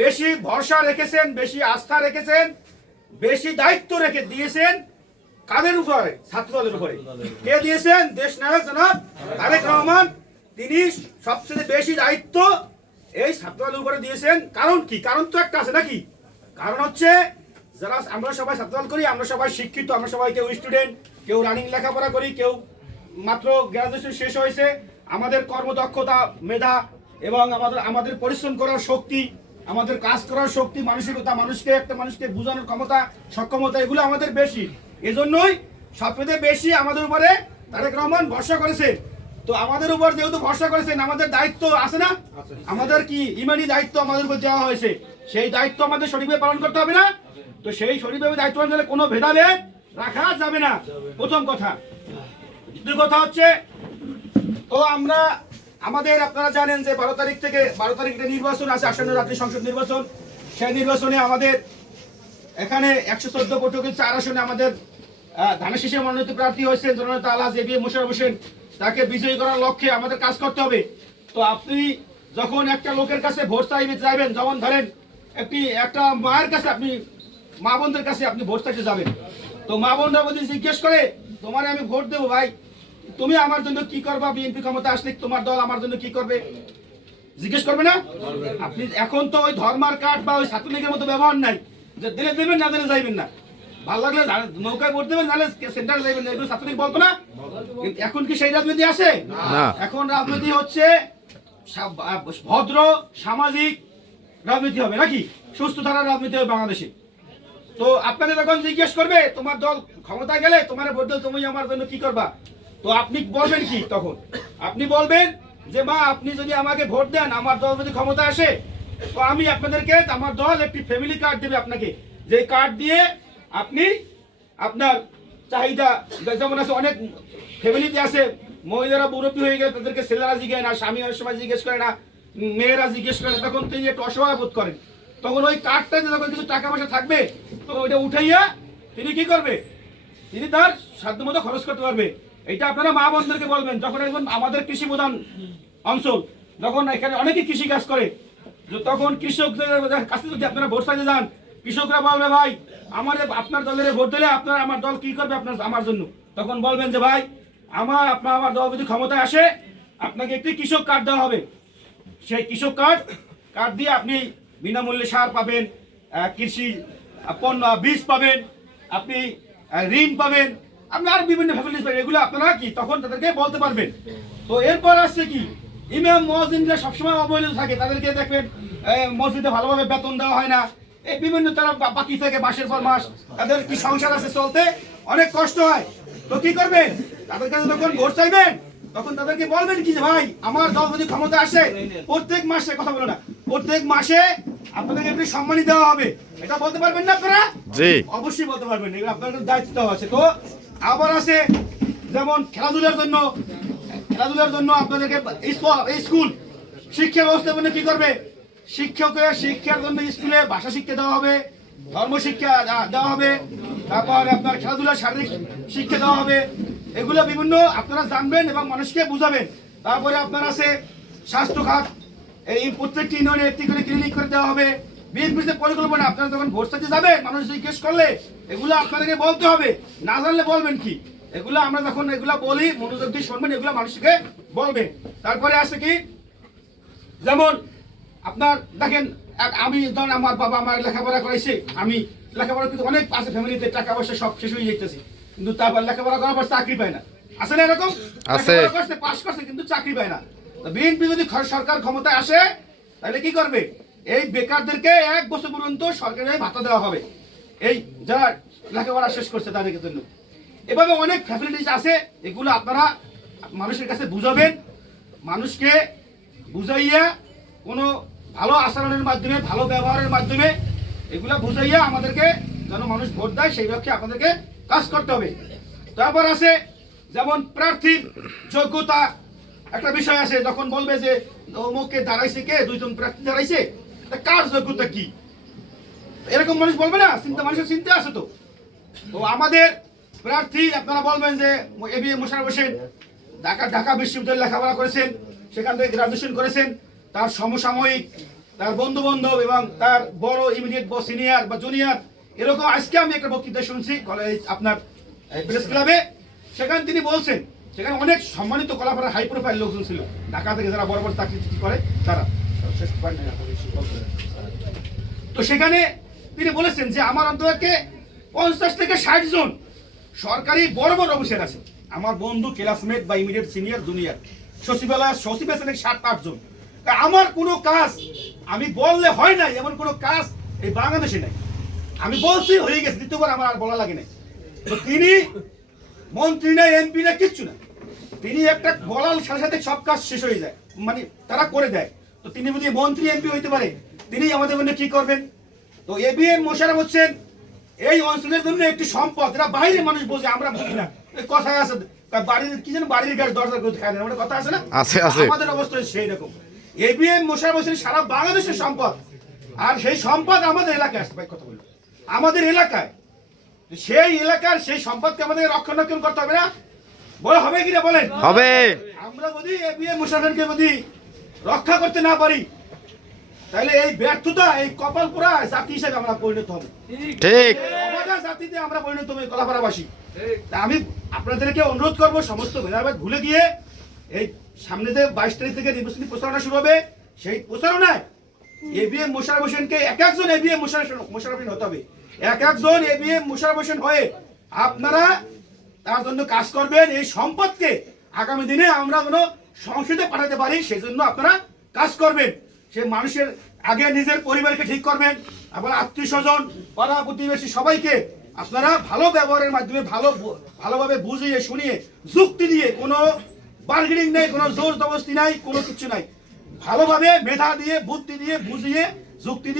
বেশি ভরসা রেখেছেন, বেশি আস্থা রেখেছেন, বেশি দায়িত্ব রেখে দিয়েছেন কাদের উপরে? ছাত্রদলের উপরে। কে দিয়েছেন? দেশ নায়ক জনাব তারেক রহমান। তিনি সবচেয়ে বেশি দায়িত্ব এই ছাত্রদলের উপরে দিয়েছেন। কারণ কি? কারণ তো একটা আছে নাকি? কারণ হচ্ছে যারা আমরা সবাই ছাত্রদল করি, আমরা সবাই শিক্ষিত, আমরা সবাই কেউ স্টুডেন্ট, কেউ রানিং লেখাপড়া করি, কেউ মাত্র গ্রাজুয়েশন শেষ হয়েছে। আমাদের কর্মদক্ষতা, মেধা এবং আমাদের পরিশ্রম করার শক্তি, আমাদের কাজ করার শক্তি, মানসিকতা, একটা মানুষকে বোঝানোর ক্ষমতা, সক্ষমতা, এগুলো আমাদের বেশি। এজন্যই সবচেয়ে বেশি আমাদের উপরে তারেক রহমান ভরসা করেছেন। তো আমাদের উপর যেহেতু ভরসা করেছেন, আমাদের দায়িত্ব আছে না? আমাদের কি ইমানি দায়িত্ব আমাদের উপর দেওয়া হয়েছে, সেই দায়িত্ব আমাদের সঠিকভাবে পালন করতে হবে না? তো সেই সঠিকভাবে দায়িত্ব পালন করলে কোনো ভেদাভেদ রাখা যাবে না, প্রথম কথা। দ্বিতীয় কথা হচ্ছে, তো আমাদের আপনারা জানেন যে 12 তারিখ নির্বাচন আছে, আসন্ন জাতীয় সংসদ নির্বাচন। সেই নির্বাচনে আমাদের এখানে 114 পটকে 4 আসনে আমাদের ধানের শীষে মনোনীত প্রার্থী হয়েছেন জননেতা আলহাজ A B M Mosharraf Hossain. তাকে বিজয়ী করার লক্ষ্যে আমাদের কাজ করতে হবে। তো আপনি যখন একটা লোকের কাছে ভোট চাইবেন, যেমন ধরেন একটা মায়ের কাছে, আপনি মা বোনদের কাছে আপনি ভোট চাইতে যাবেন, তো মা বোনরা যদি জিজ্ঞেস করে তোমারে আমি ভোট দেবো ভাই, তুমি আমার জন্য কি করবা, বিএনপি ক্ষমতা আসলে তোমার দল আমার জন্য কি করবে, জিজ্ঞেস করবে না? আপনি এখন তো ওই ধর্মার কার্ড বা ওই ছাত্রলীগের মতো ব্যবহার নাই যে দিলে দেবেন, না দিলে যাইবেন না, ভালো লাগলে নৌকায় ভোট দেবেন, নাহলে সেন্টারে যাইবেন না, এগুলো ছাত্রলীগ বলতো না। এখন কি সেই রাজনীতি আছে? এখন রাজনীতি হচ্ছে ভদ্র সামাজিক রাজনীতি হবে নাকি, সুস্থ ধারার রাজনীতি হবে বাংলাদেশে। তো আপনাকে যখন জিজ্ঞেস করবে তোমার দল ক্ষমতায় গেলে তোমার ভোট দিলে তুমি আমার জন্য কি করবা, তো আপনি বলবেন কি? তখন আপনি বলবেন যে মা, আপনি যদি আমাকে ভোট দেন, আমার দল যদি ক্ষমতা আসে, তো আমি আপনাদেরকে, আমার দল একটি ফ্যামিলি কার্ড দেবে আপনাকে, যে কার্ড দিয়ে আপনি আপনার চাহিদা, যেমন আছে অনেক ফ্যামিলিতে আছে মহিলারা মুরব্বী হয়ে গেলে তাদেরকে ছেলেরা জিজ্ঞাসা না, স্বামী অনেক সময় জিজ্ঞেস করে না, মেয়েরা জিজ্ঞেস করে না, তখন তিনি একটু অসহায় বোধ করেন। তখন ওই কার্ডটাতে যখন কিছু টাকা পয়সা থাকবে, তো ওইটা উঠাইয়া তিনি কি করবে? তিনি তার সাধ্যমতো খরচ করতে পারবে। এটা আপনারা মা বোনদেরকে বলবেন। যখন একজন আমাদের কৃষি প্রধান অঞ্চল, যখন এখানে অনেকে কৃষি কাজ করে, তখন কৃষকদের কাছে যদি আপনারা ভোট চাইতে যান, কৃষকরা বলবে ভাই আপনার দলের ভোট দিলে আমার দল কি করবে আমার জন্য, তখন বলবেন যে ভাই আমার দল যদি ক্ষমতায় আসে, আপনাকে একটি কৃষক কার্ড দেওয়া হবে। সেই কৃষক কার্ড দিয়ে আপনি বিনামূল্যে সার পাবেন, কৃষি পণ্য বীজ পাবেন, আপনি ঋণ পাবেন, আপনি আর বিভিন্ন ফ্যাসিলিটিস পাবেন। এগুলো আপনারা কি তখন তাদেরকে বলতে পারবেন। তো এরপর আসছে কি, ইমাম মুয়াজ্জিনরা সবসময় অবহেলিত থাকে, তাদেরকে দেখবেন মসজিদে ভালোভাবে বেতন দেওয়া হয় না, এই বিভিন্ন তারা বাকি থেকে মাসের পর মাস, তাদের কি সংসার আছে চলতে অনেক কষ্ট হয়। তো কি করবেন? তাদের কাছে যখন ভোট চাইবেন, তখন তাদেরকে বলবেন কি যে ভাই আমার দল যদি ক্ষমতা আসে, প্রত্যেক মাসে, কথা বলো না, প্রত্যেক মাসে আপনাদেরকে একটু সম্মানী দেওয়া হবে। এটা বলতে পারবেন না আপনারা? জি, অবশ্যই বলতে পারবেন, এগুলো আপনাদের দায়িত্ব আছে। তো আবার আছে যেমন খেলাধুলার জন্য আপনাদেরকে স্কুল শিক্ষা ব্যবস্থাপনা কি করবে? শিক্ষার জন্য স্কুলে ভাষা শিক্ষা দেওয়া হবে, ধর্ম শিক্ষা দেওয়া হবে, তারপর আপনার খেলাধুলার শারীরিক শিক্ষা দেওয়া হবে। এগুলো বিভিন্ন আপনারা জানবেন এবং মানুষকে বুঝাবেন। তারপরে আপনার আছে স্বাস্থ্য খাত, এই প্রত্যেকটি ইউনিয়নে একটি করে ক্লিনিক করে দেওয়া হবে। বিএনপির যে পরিকল্পনা, আপনারা যখন ভোট চাইতে যাবে, মানুষ জিজ্ঞেস করলে এগুলো আপনাদেরকে বলতে হবে, না জানলে বলবেন কি? এগুলো আমরা যখন এগুলা বলি, মনোযোগ দিয়ে শুনবেন, এগুলো মানুষকে বলবেন। তারপরে আছে কি, যেমন আপনার দেখেন, আমি ধরেন আমার বাবা আমার লেখাপড়া করাইছে, আমি লেখাপড়া কিন্তু অনেক আছে ফ্যামিলিতে, টাকা পয়সা সব শেষ হয়ে যেতেছে, কিন্তু তারপর লেখাপড়া করার পর চাকরি পায় না। আছে না এরকম? পাস করছে কিন্তু চাকরি পায় না। বিএনপি যদি সরকার ক্ষমতায় আসে, তাহলে কি করবে? এই বেকারদেরকে 1 বছর পর্যন্ত সরকারি ভাতা দেওয়া হবে, এই যারা লেখাপড়া শেষ করছে তাদের জন্য। এভাবে অনেক ফ্যাসিলিটিস আছে, এগুলো আপনারা মানুষের কাছে বুঝাবেন। মানুষকে বুঝাইয়া কোনো ভালো আচরণের মাধ্যমে, ভালো ব্যবহারের মাধ্যমে এগুলা বুঝাইয়া আমাদেরকে যেন মানুষ ভোট দেয়, সেই লক্ষ্যে আপনাদেরকে কাজ করতে হবে। তারপর আছে যেমন প্রার্থীর যোগ্যতা, একটা বিষয় আছে, যখন বলবে যে অমুককে দাঁড়াইছে, কে 2 জন প্রার্থী দাঁড়াইছে, কার যোগ্যতা কি, এরকম মানুষ বলবে না? মানুষের চিন্তা আছে। তো আমাদের প্রার্থী আপনারা বলবেন যে A B M Mosharraf Hossain Dhaka বিশ্ববিদ্যালয়ে লেখাপড়া করেছেন, সেখান থেকে গ্রাজুয়েশন করেছেন, তার সমসাময়িক তার বন্ধু বান্ধব এবং তার বড় ইমিডিয়েট বস সিনিয়র বা জুনিয়র, এরকম আজকে আমি একটা বক্তৃতা শুনছি কলেজ আপনার প্রেস ক্লাবে। সেখানে তিনি বলছেন, সেখানে অনেক সম্মানিত কলাপাড়ার হাই প্রোফাইল লোকজন ছিল, ঢাকা থেকে যারা বড় বড় চাকরি করে তারা। তো সেখানে তিনি বলেছেন যে আমার অন্তকে 50 থেকে 60 জন সরকারি বড় বড় অফিসার আছে, আমার বন্ধু ক্লাসমেট বা ইমিডিয়েট সিনিয়র জুনিয়র, সচিবালয় সচিব আছে 7-8 জন। আমার কোনো কাজ আমি বললে হয় নাই এমন কোনো কাজ এই বাংলাদেশে নাই, আমি বলছি হয়ে গেছে, দ্বিতীয়বার আমার আর বলা লাগে না। তো তিনি মন্ত্রী না এমপি না কিচ্ছু না, তিনি একটা বলার সাথে সাথে সব কাজ শেষ হয়ে যায়, মানে তারা করে দেয়। তো তিনি যদি মন্ত্রী এমপি হইতে পারে, তিনি আমাদের জন্য কি করবেন? তো এবিএম মোশাররফ হচ্ছেন এই অঞ্চলের জন্য একটি সম্পদ, এরা বাইরের মানুষ বোঝে, আমরা বুঝি না। কথা আছে বাড়ির কি যেন বাড়ির গাছ দরজা করতে খায় না, আমাদের কথা আছে না, আছে। আমাদের অবস্থা সেই রকম। এবিএম মোশাররফ হোসেন সারা বাংলাদেশের সম্পদ, আর সেই সম্পদ আমাদের এলাকায় আসতে, ভাই কথা বলবো আমাদের এলাকায়, সেই এলাকার সেই সম্পদকে আমাদের রক্ষণাবেক্ষণ করতে হবে না? বলে হবে কিনা বলেন? হবে। আমরা যদি এবিএম মোশাররফকে যদি রক্ষা করতে না পারি, তাহলে এই ব্যর্থতা, এই কপাল পোড়া জাতি হিসেবে আমরা পরিণত হব, ঠিক। অবাগা জাতিতে আমরা পরিণত হব কলাপাড়াবাসী। আমি আপনাদেরকে অনুরোধ করব, সমস্ত ভেদাভেদ ভুলে গিয়ে এই সামনে যে 22 তারিখ থেকে নির্বাচনী প্রচারণা শুরু হবে, সেই প্রচারণায় এবিএম মোশাররফ হোসেনকে এক একজন এবিএম মোশাররফ হোসেন হতে হবে, এক একজন এবিএম মোশাররফ হোসেন হয়ে আপনারা তার জন্য কাজ করবেন। এই সম্পদকে আগামী দিনে আমরা যেন সংসদে পাঠাতে পারি, সেই জন্য আপনারা কাজ করবেন। সে মানুষের আগে নিজের পরিবারকে ঠিক করবেন, আবার আত্মীয় স্বজন পাড়া প্রতিবেশী সবাইকে আপনারা ভালো ব্যবহারের মাধ্যমে ভালোভাবে বুঝিয়ে শুনিয়ে যুক্তি দিয়ে, কোনো বার্গেনিং নেই, কোনো জোর জবরদস্তি নাই, কোনো কিছু নাই, ভালোভাবে মেধা দিয়ে বুদ্ধি দিয়ে বুঝিয়ে যুক্তি দিয়ে